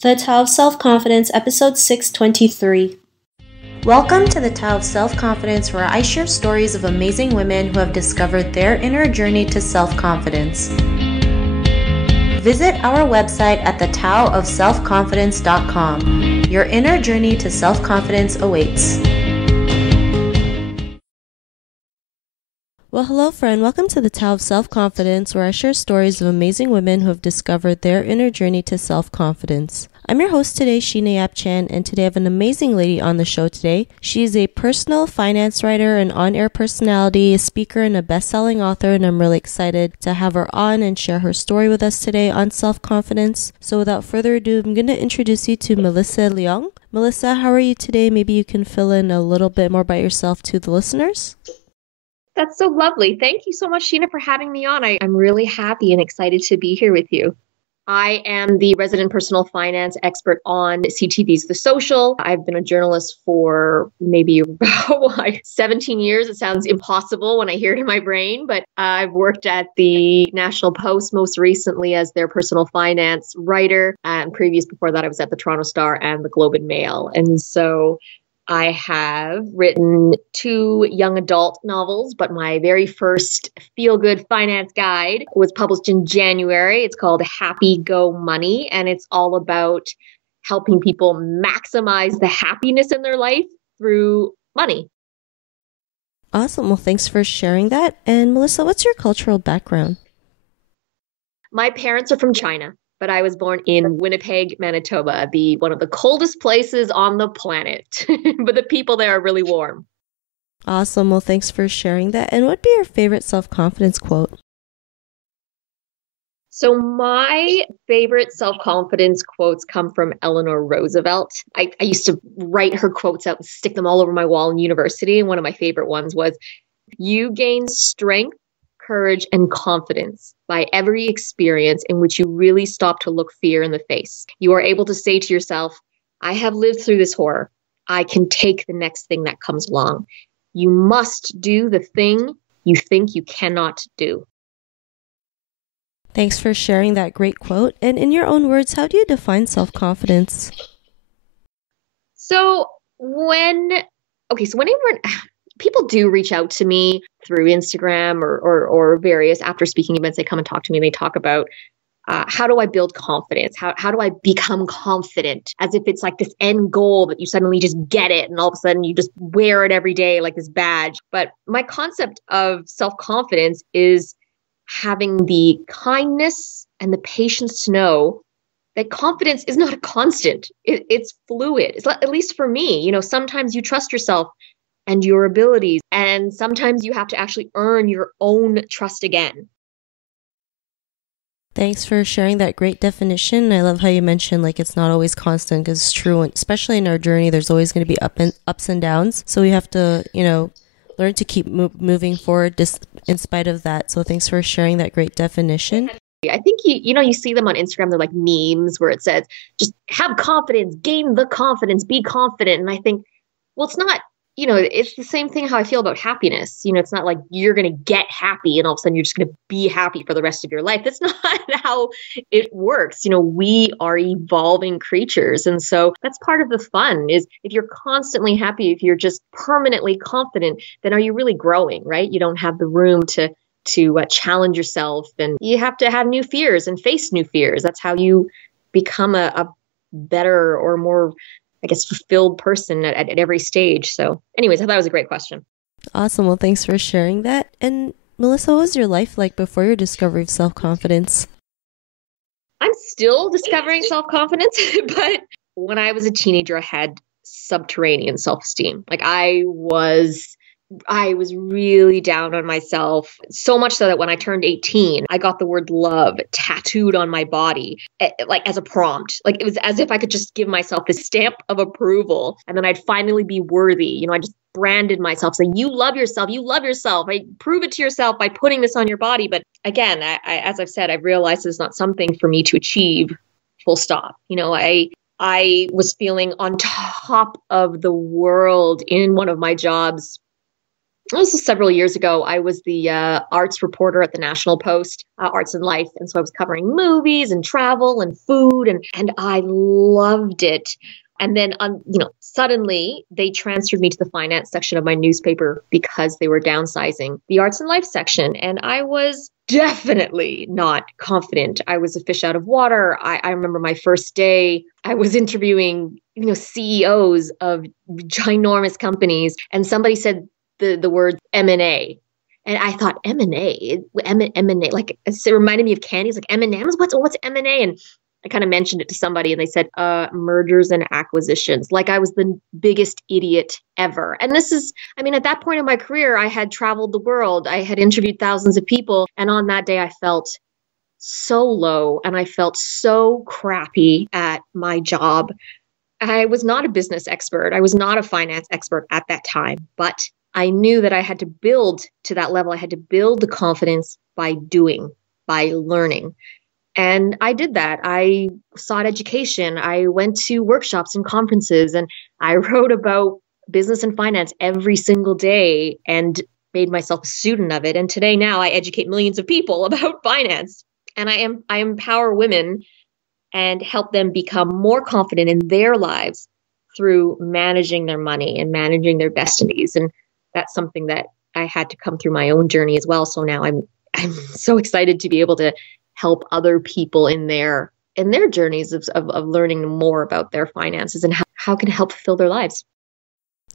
The Tao of Self-Confidence, Episode 623. Welcome to the Tao of Self-Confidence, where I share stories of amazing women who have discovered their inner journey to self-confidence. Visit our website at thetaoofselfconfidence.com. Your inner journey to self-confidence awaits. Well, hello friend. Welcome to the Tao of Self-Confidence, where I share stories of amazing women who have discovered their inner journey to self-confidence. I'm your host today, Sheena Yap Chan, and today I have an amazing lady on the show today. She is a personal finance writer, an on-air personality, a speaker, and a best-selling author, and I'm really excited to have her on and share her story with us today on self-confidence. So without further ado, I'm going to introduce you to Melissa Leong. Melissa, how are you today? Maybe you can fill in a little bit more about yourself to the listeners. That's so lovely. Thank you so much, Sheena, for having me on. I'm really happy and excited to be here with you. I am the resident personal finance expert on CTV's The Social. I've been a journalist for maybe about 17 years. It sounds impossible when I hear it in my brain, but I've worked at the National Post most recently as their personal finance writer. And previous before that, I was at the Toronto Star and the Globe and Mail. And so I have written 2 young adult novels, but my very first feel-good finance guide was published in January. It's called Happy Go Money, and it's all about helping people maximize the happiness in their life through money. Awesome. Well, thanks for sharing that. And Melissa, what's your cultural background? My parents are from China, but I was born in Winnipeg, Manitoba, one of the coldest places on the planet. But the people there are really warm. Awesome. Well, thanks for sharing that. And what'd be your favorite self-confidence quote? So my favorite self-confidence quotes come from Eleanor Roosevelt. I used to write her quotes out and stick them all over my wall in university. And one of my favorite ones was, "You gain strength, courage, and confidence by every experience in which you really stop to look fear in the face. You are able to say to yourself, I have lived through this horror. I can take the next thing that comes along. You must do the thing you think you cannot do." Thanks for sharing that great quote. And in your own words, how do you define self-confidence? So whenever people do reach out to me through Instagram or various after speaking events, they come and talk to me and they talk about how do I build confidence? How do I become confident? As if it's like this end goal that you suddenly just get it and all of a sudden you just wear it every day like this badge. But my concept of self-confidence is having the kindness and the patience to know that confidence is not a constant. It's fluid. It's at least for me, sometimes you trust yourself and your abilities, and sometimes you have to actually earn your own trust again. Thanks for sharing that great definition. I love how you mentioned it's not always constant, because it's true, and especially in our journey, there's always going to be ups and downs. So we have to, learn to keep moving forward in spite of that. So thanks for sharing that great definition. I think you see them on Instagram. They're like memes where it says, just have confidence, gain the confidence, be confident. And I think, well, it's not, it's the same thing how I feel about happiness. It's not like you're going to get happy and all of a sudden you're just going to be happy for the rest of your life. That's not how it works. We are evolving creatures. And so that's part of the fun is if you're constantly happy, if you're just permanently confident, then are you really growing, right? You don't have the room to challenge yourself, and you have to have new fears and face new fears. That's how you become a better or more, I guess, fulfilled person at every stage. So anyways, I thought it was a great question. Awesome. Well, thanks for sharing that. And Melissa, what was your life like before your discovery of self-confidence? I'm still discovering self-confidence, but when I was a teenager, I had subterranean self-esteem. I was really down on myself, so much so that when I turned 18, I got the word love tattooed on my body, as a prompt. It was as if I could just give myself this stamp of approval, and then I'd finally be worthy. I just branded myself saying, you love yourself, I prove it to yourself by putting this on your body. But again, as I've said, I've realized it's not something for me to achieve, full stop. I was feeling on top of the world in one of my jobs This was several years ago. I was the arts reporter at the National Post, Arts and Life. And so I was covering movies and travel and food, and I loved it. And then, suddenly they transferred me to the finance section of my newspaper because they were downsizing the arts and life section. And I was definitely not confident. I was a fish out of water. I remember my first day, I was interviewing, CEOs of ginormous companies, and somebody said the word M&A. And I thought M&A, M&A, like it reminded me of candies, like M&Ms. What's M&A? And I kind of mentioned it to somebody and they said, mergers and acquisitions. Like I was the biggest idiot ever. And at that point in my career, I had traveled the world. I had interviewed thousands of people. And on that day, I felt so low and I felt so crappy at my job. I was not a business expert. I was not a finance expert at that time, but I knew that I had to build to that level. I had to build the confidence by doing, by learning. And I did that. I sought education. I went to workshops and conferences, and I wrote about business and finance every single day and made myself a student of it. And today now I educate millions of people about finance. And I empower women and help them become more confident in their lives through managing their money and managing their destinies. And that's something that I had to come through my own journey as well. So now I'm so excited to be able to help other people in their journeys of learning more about their finances and how it can help fulfill their lives.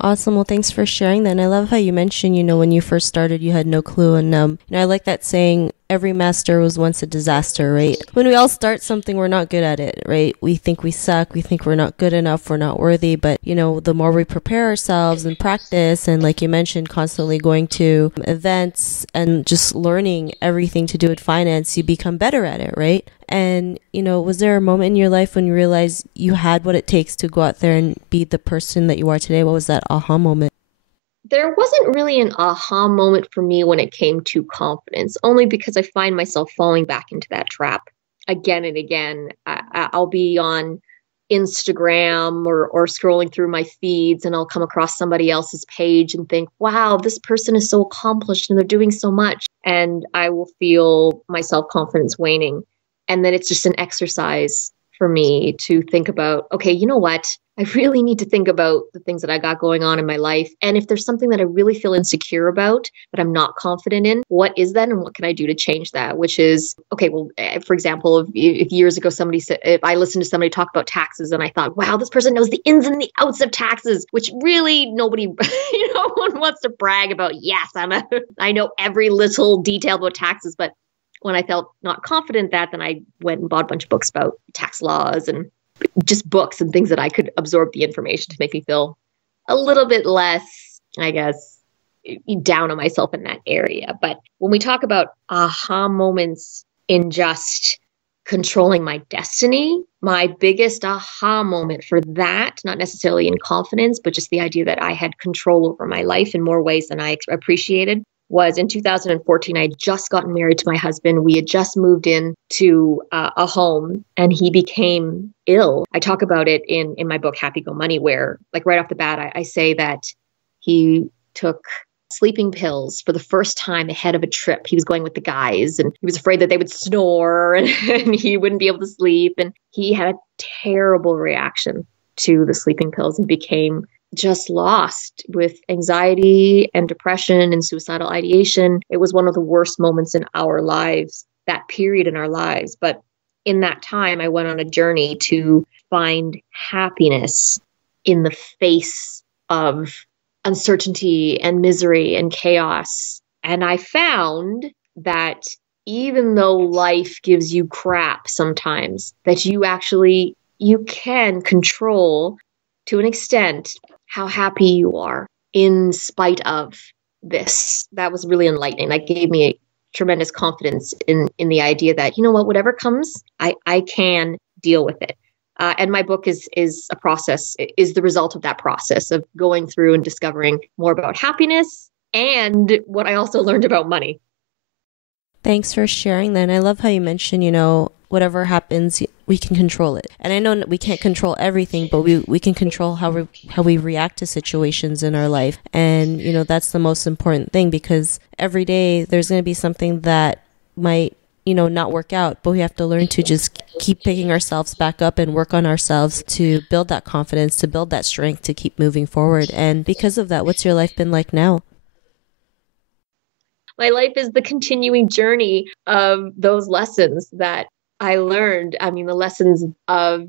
Awesome. Well, thanks for sharing that. And I love how you mentioned, when you first started, you had no clue. And I like that saying, every master was once a disaster, right? When we all start something, we're not good at it, right? We think we suck. We think we're not good enough. We're not worthy. But, the more we prepare ourselves and practice, and like you mentioned, constantly going to events and just learning everything to do with finance, you become better at it, right? And, was there a moment in your life when you realized you had what it takes to go out there and be the person that you are today? What was that aha moment? There wasn't really an aha moment for me when it came to confidence, only because I find myself falling back into that trap again and again. I'll be on Instagram or scrolling through my feeds, and I'll come across somebody else's page and think, wow, this person is so accomplished and they're doing so much. And I will feel my self-confidence waning. And then it's just an exercise for me to think about, okay, you know what? I really need to think about the things that I got going on in my life. And if there's something that I really feel insecure about, but I'm not confident in, what is that? And what can I do to change that? Which is, okay, well, for example, if years ago somebody said, if I listened to somebody talk about taxes and I thought, wow, this person knows the ins and the outs of taxes, which really nobody, no one wants to brag about. Yes, I know every little detail about taxes, but when I felt not confident that, then I went and bought a bunch of books about tax laws and just books and things that I could absorb the information to make me feel a little bit less, I guess, down on myself in that area. But when we talk about aha moments in just controlling my destiny, my biggest aha moment for that, not necessarily in confidence, but just the idea that I had control over my life in more ways than I appreciated, was in 2014. I had just gotten married to my husband. We had just moved in to a home and he became ill. I talk about it in my book, Happy Go Money, where like right off the bat, I say that he took sleeping pills for the first time ahead of a trip. He was going with the guys and he was afraid that they would snore and he wouldn't be able to sleep. And he had a terrible reaction to the sleeping pills and became just lost with anxiety and depression and suicidal ideation. It was one of the worst moments in our lives, that period in our lives. But in that time, I went on a journey to find happiness in the face of uncertainty and misery and chaos. And I found that even though life gives you crap sometimes, that you can control to an extent how happy you are in spite of this. That was really enlightening. That gave me tremendous confidence in the idea that, whatever comes, I can deal with it. And my book is a process, is the result of that process of going through and discovering more about happiness and what I also learned about money. Thanks for sharing that. And I love how you mentioned, whatever happens, we can control it. And I know we can't control everything, but we can control how we react to situations in our life. And, that's the most important thing, because every day there's going to be something that might, not work out, but we have to learn to just keep picking ourselves back up and work on ourselves to build that confidence, to build that strength, to keep moving forward. And because of that, what's your life been like now? My life is the continuing journey of those lessons that I learned. I mean, the lessons of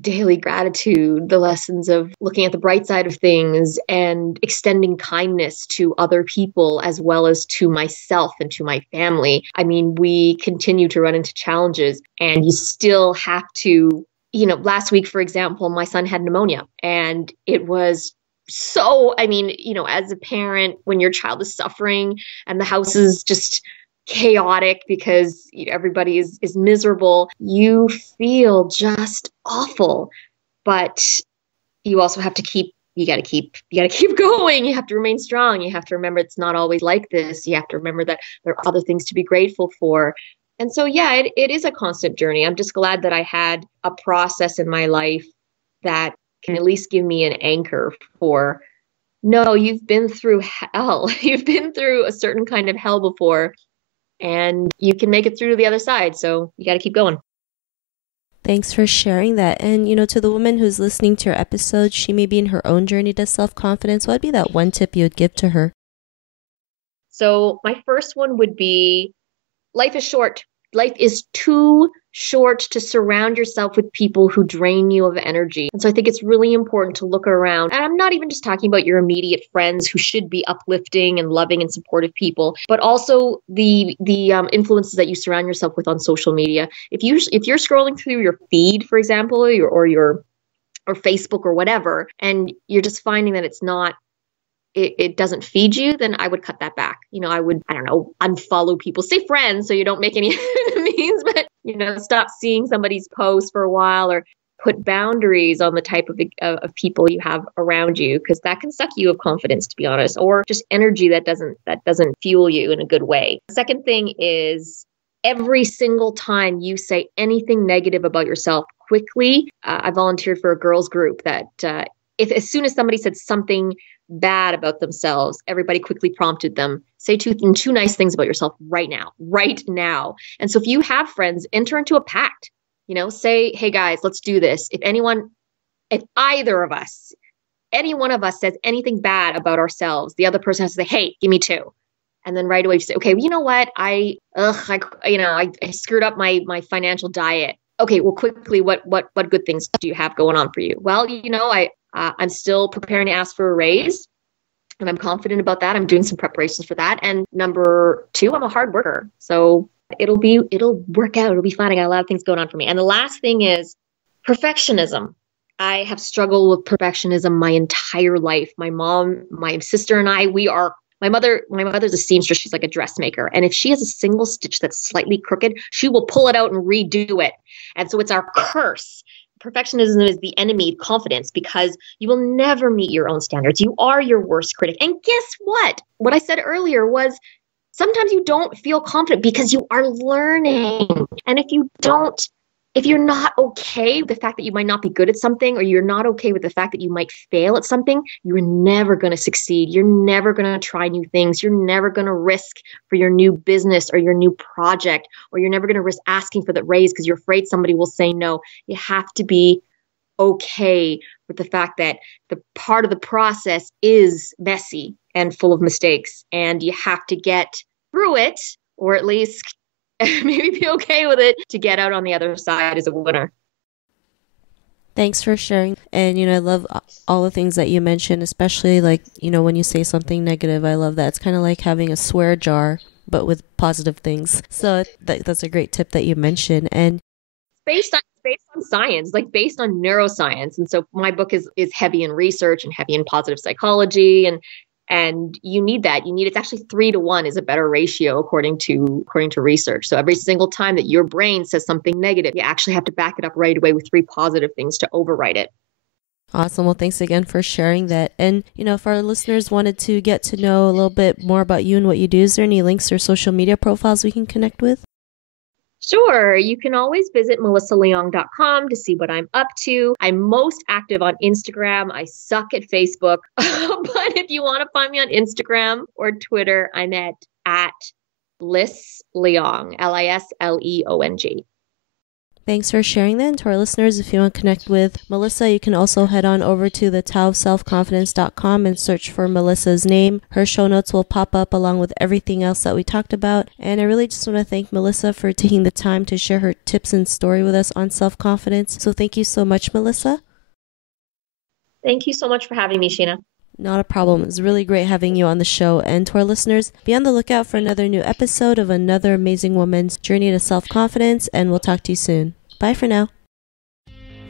daily gratitude, the lessons of looking at the bright side of things and extending kindness to other people as well as to myself and to my family. I mean, we continue to run into challenges, and you still have to, last week, for example, my son had pneumonia, and it was so, as a parent, when your child is suffering and the house is just chaotic because everybody is miserable, you feel just awful. But you also have to you got to keep going. You have to remain strong. You have to remember it's not always like this. You have to remember that there are other things to be grateful for. And so, yeah, it is a constant journey. I'm just glad that I had a process in my life that can at least give me an anchor for, no, you've been through hell. You've been through a certain kind of hell before, and you can make it through to the other side. So you got to keep going. Thanks for sharing that. And, to the woman who's listening to your episode, she may be in her own journey to self-confidence. What would be that one tip you would give to her? So my first one would be, life is short. Life is too short to surround yourself with people who drain you of energy. And so I think it's really important to look around. And I'm not even just talking about your immediate friends who should be uplifting and loving and supportive people, but also the influences that you surround yourself with on social media. If you're scrolling through your feed, for example, or Facebook or whatever, and you're just finding that it doesn't feed you, then I would cut that back. I would, unfollow people, say friends, so you don't make any enemies, but, stop seeing somebody's post for a while, or put boundaries on the type of people you have around you, because that can suck you of confidence, to be honest, or just energy that doesn't fuel you in a good way. The second thing is, every single time you say anything negative about yourself, quickly, I volunteered for a girls group that if as soon as somebody said something bad about themselves, everybody quickly prompted them, say two nice things about yourself right now. And so if you have friends, enter into a pact, say, hey guys, let's do this. If either of us, any one of us says anything bad about ourselves, the other person has to say, hey, give me two. And then right away you say, okay, well, you know what? I screwed up my financial diet. Okay, well, quickly, what good things do you have going on for you? Well, I'm still preparing to ask for a raise, and I'm confident about that. I'm doing some preparations for that. And number two, I'm a hard worker. So it'll work out. It'll be fine. I got a lot of things going on for me. And the last thing is perfectionism. I have struggled with perfectionism my entire life. My mom, my sister, and I, my mother's a seamstress. She's like a dressmaker. And if she has a single stitch that's slightly crooked, she will pull it out and redo it. And so it's our curse. Perfectionism is the enemy of confidence, because you will never meet your own standards. You are your worst critic. And guess what? What I said earlier was, sometimes you don't feel confident because you are learning. And if you're not okay with the fact that you might not be good at something, or you're not okay with the fact that you might fail at something, you're never going to succeed. You're never going to try new things. You're never going to risk for your new business or your new project, or you're never going to risk asking for that raise because you're afraid somebody will say no. You have to be okay with the fact that the part of the process is messy and full of mistakes, and you have to get through it, or at least maybe be okay with it, to get out on the other side as a winner. Thanks for sharing. And, I love all the things that you mentioned, especially when you say something negative. I love that. It's kind of like having a swear jar, but with positive things. So that's a great tip that you mentioned. And based on science, based on neuroscience. And so my book is heavy in research and heavy in positive psychology, and you need that. It's actually 3-to-1 is a better ratio according to research. So every single time that your brain says something negative, you actually have to back it up right away with 3 positive things to override it. Awesome. Well, thanks again for sharing that. And, if our listeners wanted to get to know a little bit more about you and what you do, is there any links or social media profiles we can connect with? Sure, you can always visit melissaleong.com to see what I'm up to. I'm most active on Instagram. I suck at Facebook. But if you want to find me on Instagram or Twitter, I'm at Liss Leong, Lisleong. Thanks for sharing that. And to our listeners, if you want to connect with Melissa, you can also head on over to the taoofselfconfidence.com and search for Melissa's name. Her show notes will pop up along with everything else that we talked about. And I really just want to thank Melissa for taking the time to share her tips and story with us on self-confidence. So thank you so much, Melissa. Thank you so much for having me, Sheena. Not a problem. It's really great having you on the show. And to our listeners, be on the lookout for another new episode of another amazing woman's journey to self-confidence, and we'll talk to you soon. Bye for now.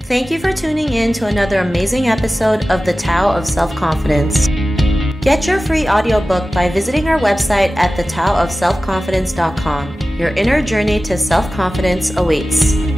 Thank you for tuning in to another amazing episode of the Tao of Self-Confidence. Get your free audiobook by visiting our website at thetaoofselfconfidence.com. Your inner journey to self-confidence awaits.